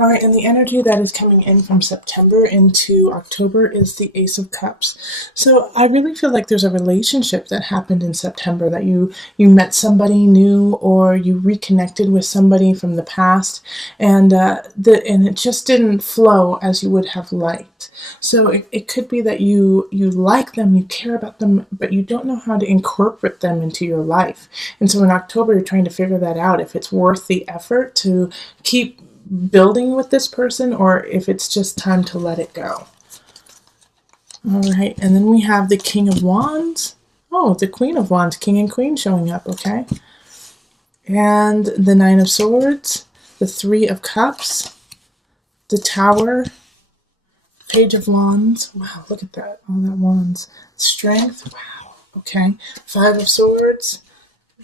All right, and the energy that is coming in from September into October is the Ace of Cups. So I really feel like there's a relationship that happened in September, that you met somebody new or you reconnected with somebody from the past, and and it just didn't flow as you would have liked. So it could be that you like them, you care about them, but you don't know how to incorporate them into your life. And so in October, you're trying to figure that out, if it's worth the effort to keep building with this person or if it's just time to let it go. All right, and then we have the King of Wands. Oh, the Queen of Wands, King and Queen showing up, okay. And the Nine of Swords, the Three of Cups, the Tower, Page of Wands. Wow, look at that, all that wands. Strength, wow, okay. Five of Swords,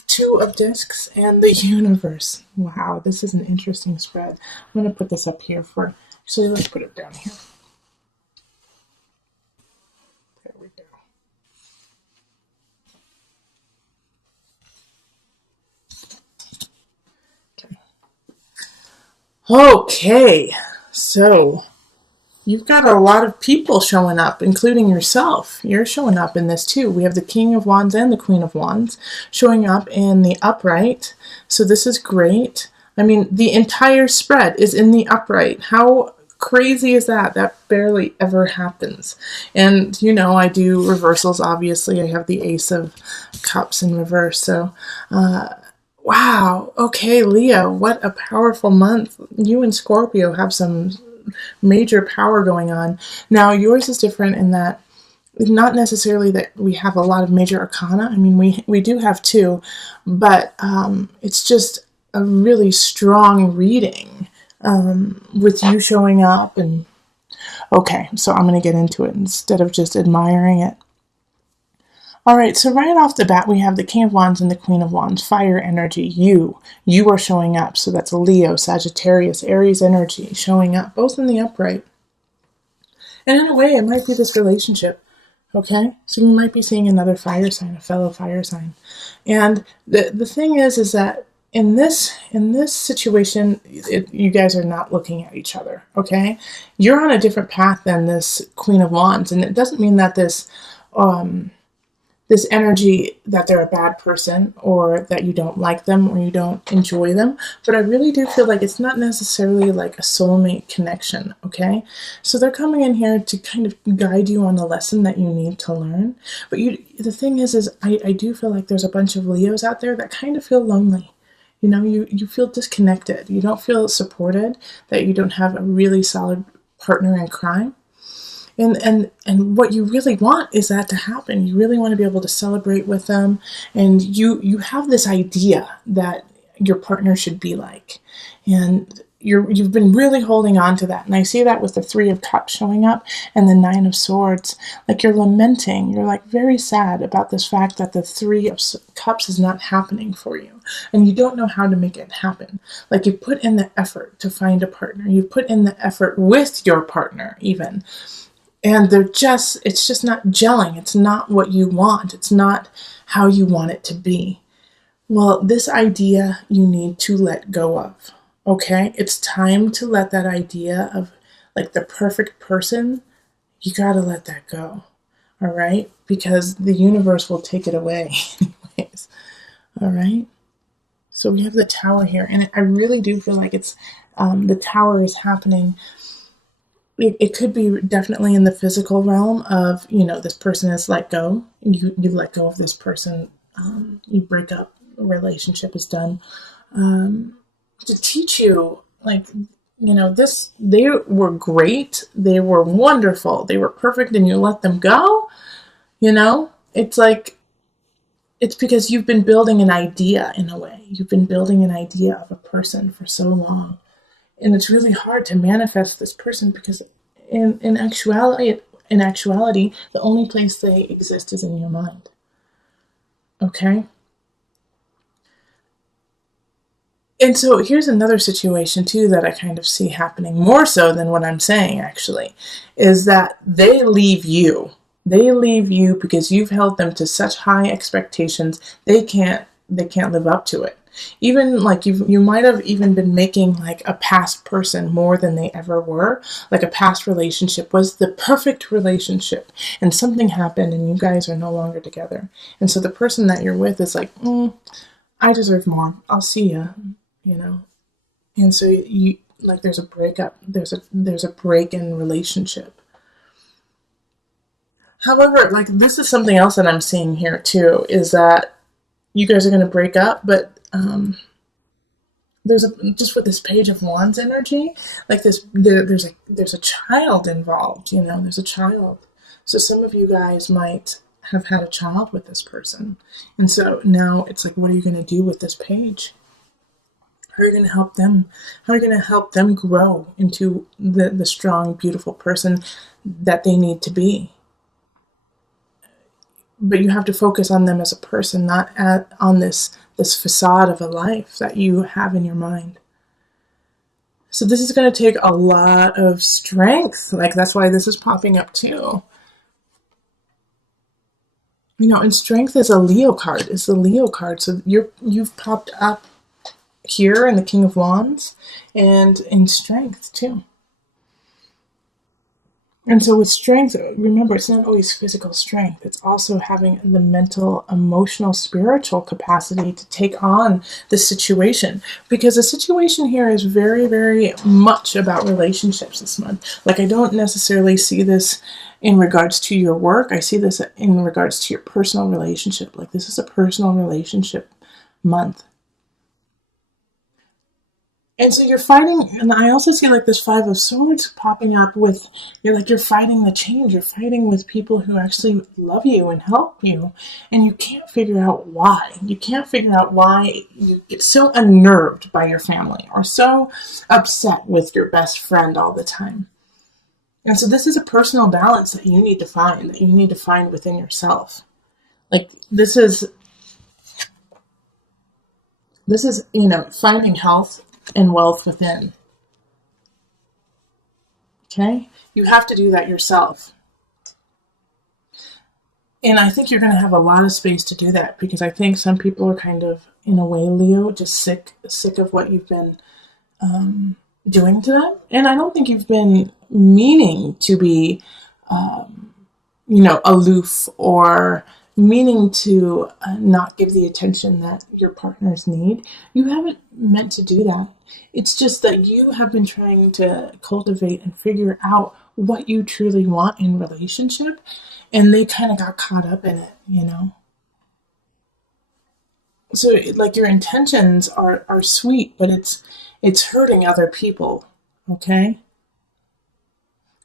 Two of Discs, and the Universe. Wow, this is an interesting spread. I'm going to put this up here actually, let's put it down here. There we go. Okay, so you've got a lot of people showing up, including yourself. You're showing up in this too. We have the King of Wands and the Queen of Wands showing up in the upright. So this is great. I mean, the entire spread is in the upright. How crazy is that? That barely ever happens. And, you know, I do reversals, obviously. I have the Ace of Cups in reverse. So, wow. Okay, Leo, what a powerful month. You and Scorpio have some major power going on. Now, yours is different in that not necessarily that we have a lot of major arcana. I mean, we do have two, but it's just a really strong reading with you showing up. And okay, so I'm going to get into it instead of just admiring it. All right, so right off the bat, we have the King of Wands and the Queen of Wands, fire energy. You are showing up. So that's Leo, Sagittarius, Aries energy showing up, both in the upright. And in a way, it might be this relationship, okay? So you might be seeing another fire sign, a fellow fire sign. And the thing is that in this situation, you guys are not looking at each other, okay? You're on a different path than this Queen of Wands, and it doesn't mean that this energy that they're a bad person or that you don't like them or you don't enjoy them. But I really do feel like it's not necessarily like a soulmate connection, okay? So they're coming in here to kind of guide you on a lesson that you need to learn. But the thing is I do feel like there's a bunch of Leos out there that kind of feel lonely. You know, you feel disconnected. You don't feel supported, that you don't have a really solid partner in crime. And what you really want is that to happen. You really want to be able to celebrate with them. And you have this idea that your partner should be like. And you've been really holding on to that. And I see that with the Three of Cups showing up and the Nine of Swords. Like you're lamenting. You're like very sad about this fact that the Three of Cups is not happening for you. And you don't know how to make it happen. Like you put in the effort to find a partner. You put in the effort with your partner even. And it's just not gelling. It's not what you want. It's not how you want it to be. Well, this idea you need to let go of, okay? It's time to let that idea of like the perfect person, you gotta let that go, all right? Because the universe will take it away anyways, all right? So we have the Tower here, and I really do feel like it's, the Tower is happening. It could be definitely in the physical realm of, you know, this person is let go. You let go of this person. You break up. A relationship is done. To teach you, like, you know, they were great. They were wonderful. They were perfect, and you let them go. You know, it's like, it's because you've been building an idea in a way. You've been building an idea of a person for so long. And it's really hard to manifest this person because in actuality, the only place they exist is in your mind. Okay? And so here's another situation too that I kind of see happening more so than what I'm saying actually, is that they leave you. They leave you because you've held them to such high expectations, they can't live up to it. Even like you might have even been making like a past person more than they ever were. Like a past relationship was the perfect relationship, and something happened, and you guys are no longer together. And so the person that you're with is like, I deserve more. I'll see ya. You know. And so you like there's a breakup. There's a break in relationship. However, like this is something else that I'm seeing here too is that you guys are going to break up, but there's a just with this page of wands energy, like there's a child involved. You know, there's a child. So some of you guys might have had a child with this person, and so now it's like, what are you going to do with this page? How are you going to help them? How are you going to help them grow into the strong, beautiful person that they need to be? But you have to focus on them as a person, not on this facade of a life that you have in your mind. So this is going to take a lot of strength. Like that's why this is popping up too. You know, and strength is a Leo card. It's the Leo card. So you've popped up here in the King of Wands and in strength too. And so with strength, remember, it's not always physical strength. It's also having the mental, emotional, spiritual capacity to take on the situation. Because the situation here is very, very much about relationships this month. Like, I don't necessarily see this in regards to your work. I see this in regards to your personal relationship. Like, this is a personal relationship month. And so you're fighting, and I also see like this Five of Swords popping up with, you're fighting the change. You're fighting with people who actually love you and help you. And you can't figure out why. You can't figure out why you get so unnerved by your family or so upset with your best friend all the time. And so this is a personal balance that you need to find, within yourself. Like this is, finding health and wealth within. Okay? You have to do that yourself. And I think you're going to have a lot of space to do that because I think some people are kind of, in a way, Leo, just sick of what you've been doing to them. And I don't think you've been meaning to be, aloof or meaning to not give the attention that your partners need. You haven't meant to do that. It's just that you have been trying to cultivate and figure out what you truly want in relationship, and they kind of got caught up in it. So like your intentions are sweet, but it's hurting other people, okay?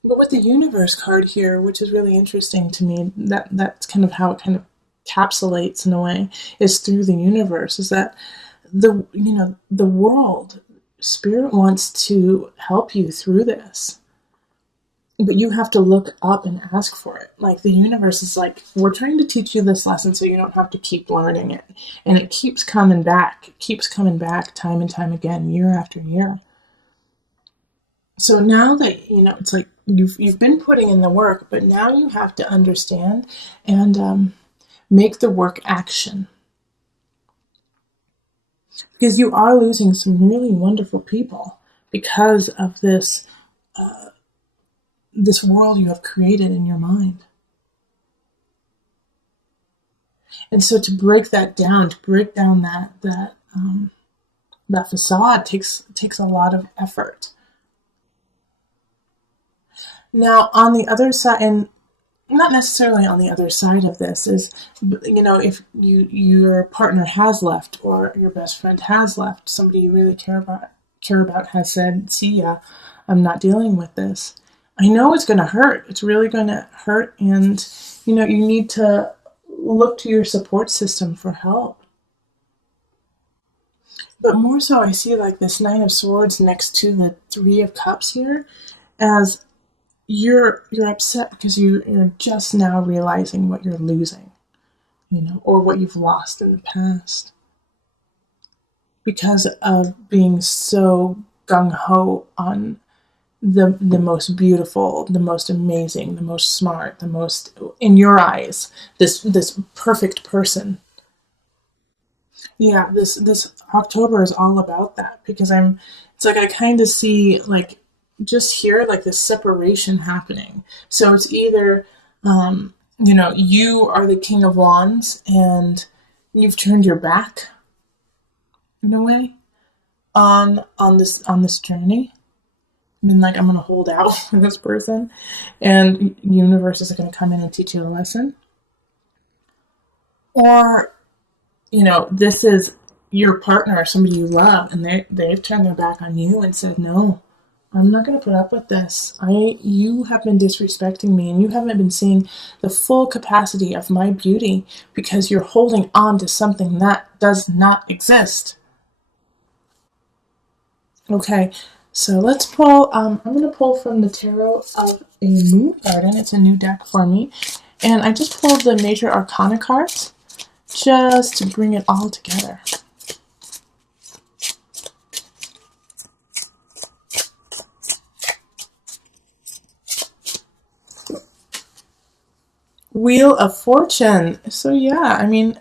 But with the universe card here, which is really interesting to me, that's kind of how it kind of encapsulates in a way, is through the universe, is that the world, spirit wants to help you through this. But you have to look up and ask for it. Like the universe is like, we're trying to teach you this lesson so you don't have to keep learning it. And it keeps coming back. It keeps coming back time and time again, year after year. So now that, it's like you've been putting in the work, but now you have to understand and make the work action. Because you are losing some really wonderful people because of this world you have created in your mind. And so to break that down, that facade takes a lot of effort. Now, on the other side, and not necessarily on the other side of this, is, if your partner has left or your best friend has left, somebody you really care about has said, see ya, I'm not dealing with this. I know it's going to hurt. It's really going to hurt. And, you need to look to your support system for help. But more so, I see like this Nine of Swords next to the Three of Cups here as you're upset because you're just now realizing what you're losing, or what you've lost in the past because of being so gung-ho on the most beautiful, the most amazing, the most smart, the most, in your eyes, this perfect person. Yeah, this October is all about that because it's like I kind of see like just here like this separation happening. So it's either you are the King of Wands and you've turned your back in a way on this journey. I mean, like I'm gonna hold out for this person, and universe is gonna come in and teach you a lesson, or this is your partner or somebody you love, and they've turned their back on you and said, "No, I'm not going to put up with this. You have been disrespecting me, and you haven't been seeing the full capacity of my beauty because you're holding on to something that does not exist." Okay, so let's pull. I'm going to pull from the Tarot of a Moon Garden. It's a new deck for me, and I just pulled the Major Arcana cards just to bring it all together. Wheel of Fortune. So yeah, I mean,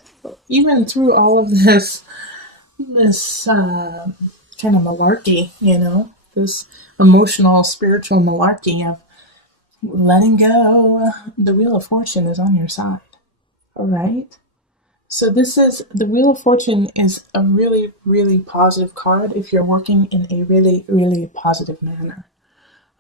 even through all of this kind of malarkey, this emotional, spiritual malarkey of letting go, the Wheel of Fortune is on your side. All right. So the Wheel of Fortune is a really, really positive card if you're working in a really, really positive manner.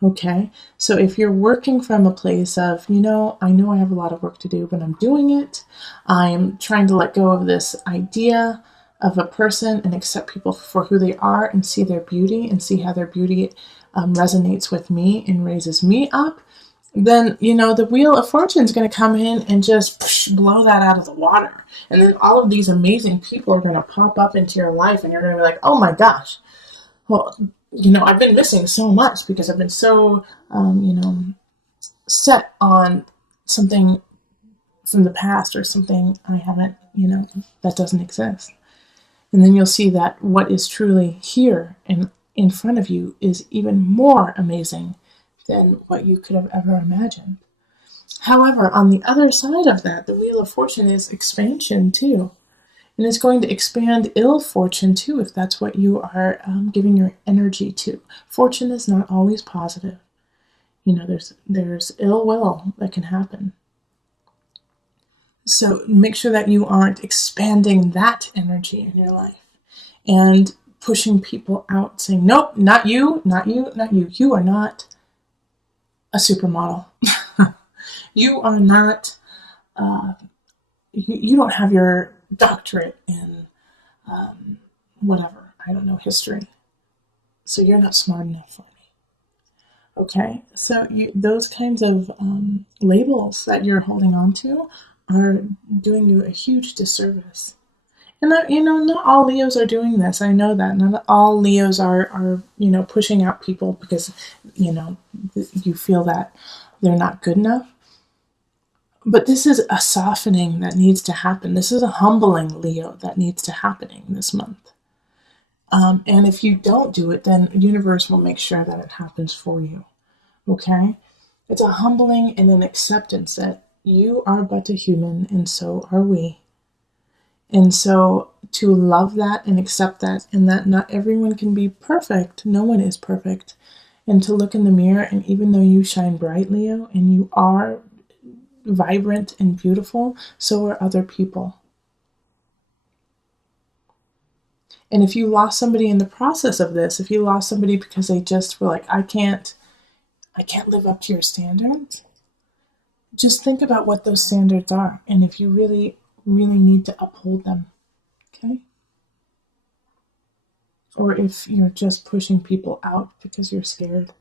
Okay, so if you're working from a place of, I know I have a lot of work to do, but I'm doing it. I'm trying to let go of this idea of a person and accept people for who they are and see their beauty and see how their beauty resonates with me and raises me up, then, the Wheel of Fortune is going to come in and just blow that out of the water. And then all of these amazing people are going to pop up into your life and you're going to be like, oh my gosh, well, I've been missing so much because I've been so, set on something from the past or something I haven't, that doesn't exist. And then you'll see that what is truly here and in front of you is even more amazing than what you could have ever imagined. However, on the other side of that, the Wheel of Fortune is expansion too. And it's going to expand ill fortune too, if that's what you are giving your energy to. Fortune is not always positive. There's ill will that can happen. So make sure that you aren't expanding that energy in your life and pushing people out, saying, nope, not you, not you, not you. You are not a supermodel. You are not, you don't have your doctorate in whatever, I don't know, history. So you're not smart enough for me. Okay, so those kinds of labels that you're holding on to are doing you a huge disservice. And not all Leos are doing this. I know that not all Leos are pushing out people because you feel that they're not good enough. But this is a softening that needs to happen. This is a humbling, Leo, that needs to happen this month. And if you don't do it, then the universe will make sure that it happens for you. Okay? It's a humbling and an acceptance that you are but a human and so are we. And so to love that and accept that, and that not everyone can be perfect, no one is perfect, and to look in the mirror, and even though you shine bright, Leo, and you are vibrant and beautiful, so are other people. And if you lost somebody in the process of this, if you lost somebody because they just were like, I can't live up to your standards, just think about what those standards are, and if you really, really need to uphold them. Okay? Or if you're just pushing people out because you're scared.